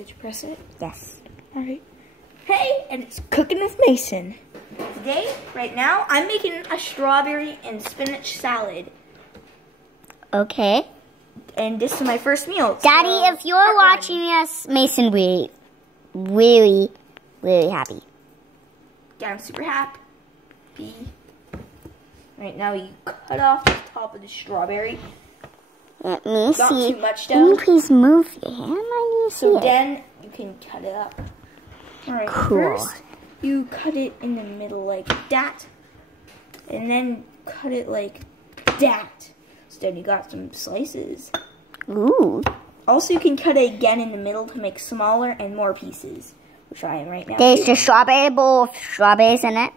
Did you press it? Yes. All right. Hey, and it's Cooking with Mason. Today, right now, I'm making a strawberry and spinach salad. Okay. And this is my first meal. Daddy, so if you're watching this, Mason will be really, really happy. Yeah, I'm super happy. Right now, you cut off the top of the strawberry. Let me Not see. too much Can you down. please move your hand? I need to see So it. then you can cut it up. All right. Cool. First, you cut it in the middle like that, and then cut it like that. So then you got some slices. Ooh. Also, you can cut it again in the middle to make smaller and more pieces, which I am right now. There's the strawberry bowl with strawberries in it,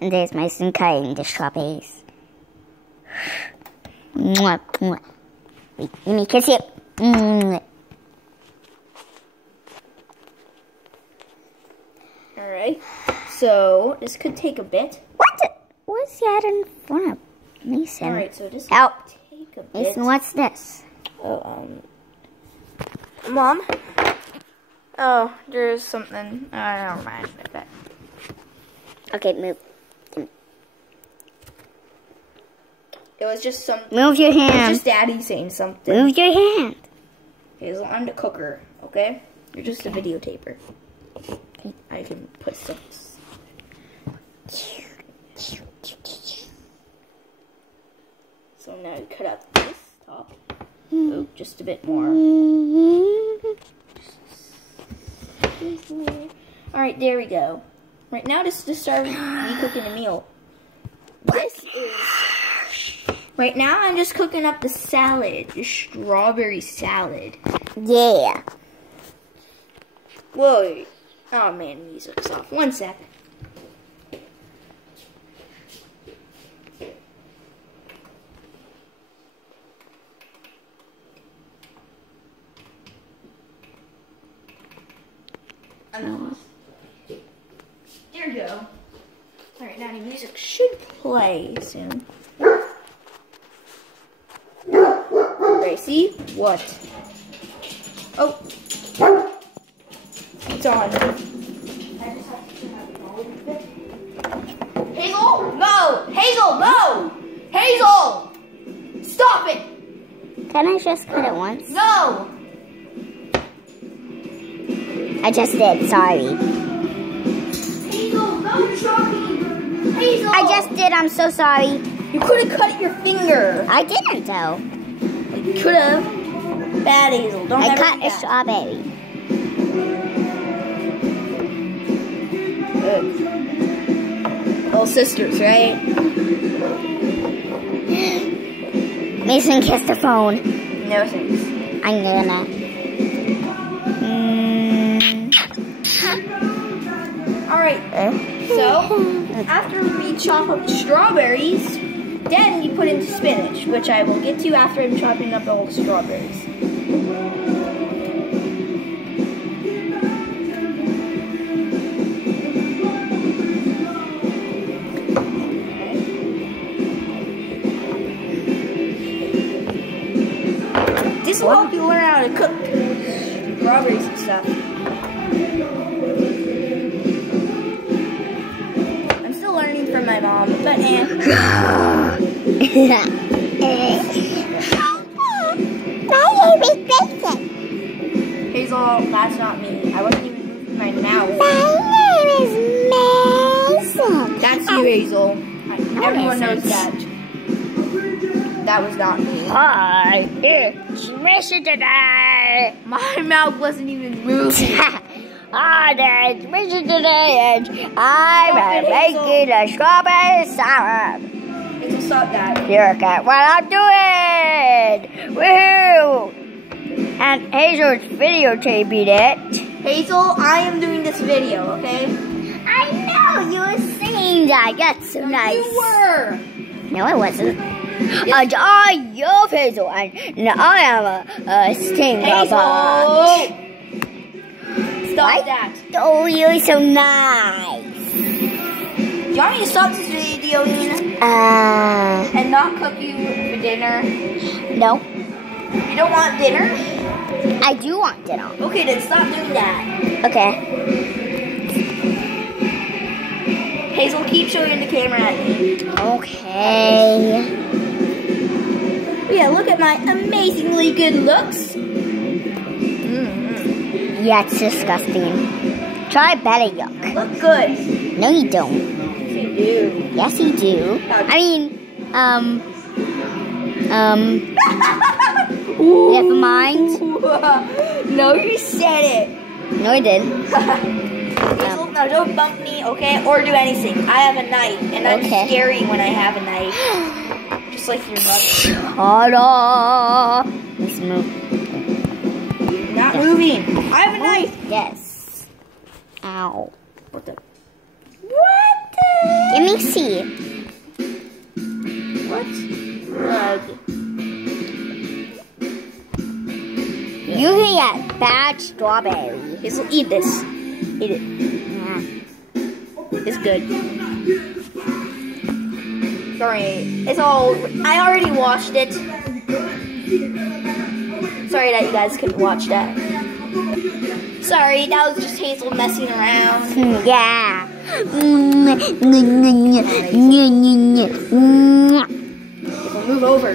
and there's Mason cutting the strawberries. Mwah, mwah. Wait, let me kiss you. Mwah. All right. So this could take a bit. What's that in front of Mason? All right. So this Out. could take a bit. Mason, what's this? Oh, Mom. Oh, there's something. Never mind. I bet. Okay, move. It was just some. Move your It was hand. just Daddy saying something. Move your hand. Hazel, I'm the cooker. Okay, you're just a videotaper. I can put stuff. So now you cut out this top. Oh, just a bit more. All right, there we go. Right now, this is the start of me cooking a meal. This is. Right now, I'm just cooking up the salad, the strawberry salad. Yeah. Whoa. Oh man, the music's off. One sec. There you go. Alright, now the music should play soon. See what? Oh, it's on. Hazel, no! Hazel, no! Hazel, stop it! Can I just cut it once? No! I just did. Sorry. Hazel, no chopping! Hazel! I just did. I'm so sorry. You could have cut your finger. I didn't though. You could have. Bad, Hazel. Don't I ever cut do a that. strawberry. Good. Little sisters, right? Mason kissed the phone. No thanks. I'm gonna. Alright, so after we chop up the strawberries, then you put into spinach, which I will get to after I'm chopping up all the strawberries. This will help you learn how to cook strawberries and stuff. I'm still learning from my mom, but Hazel, that's not me. I wasn't even moving my mouth. My name is Mason. That's you, Hazel. Everyone knows isn't. that. That was not me. Hi, it's Mason today. My mouth wasn't even moving. Hi, it's Mason today, and I'm making a strawberry salad. Hazel, stop that. Look at what I'm doing! Woohoo! And Hazel's videotaping it. Hazel, I am doing this video, okay? I know you were singing that. That's so nice. You were. No, I wasn't. And I love Hazel, and I am a sting Hazel! robot. Stop that. Oh, you're so nice. Do you want me to stop this video, Nina? And not cook you for dinner? No. You don't want dinner? I do want dinner. Okay, then stop doing that. Okay. Hazel, keep showing the camera at me. Okay. Yeah, look at my amazingly good looks. Yeah, it's disgusting. Try better, yuck. Look good. No, you don't. Yes, you do. Yes, you do. I mean, never mind. No, you said it. No, I did. Hazel, now don't bump me, okay? Or do anything. I have a knife, and I'm scary when I have a knife. Just like your mother. Tada! Let's move. Not moving. I have a knife. Yes. Ow. What the? Let me see. What? Rug. You can get bad strawberry. Hazel, eat this. Eat it. Yeah. It's good. Sorry, it's all. I already watched it. Sorry that you guys couldn't watch that. Sorry, that was just Hazel messing around. Yeah. Hazel, move over.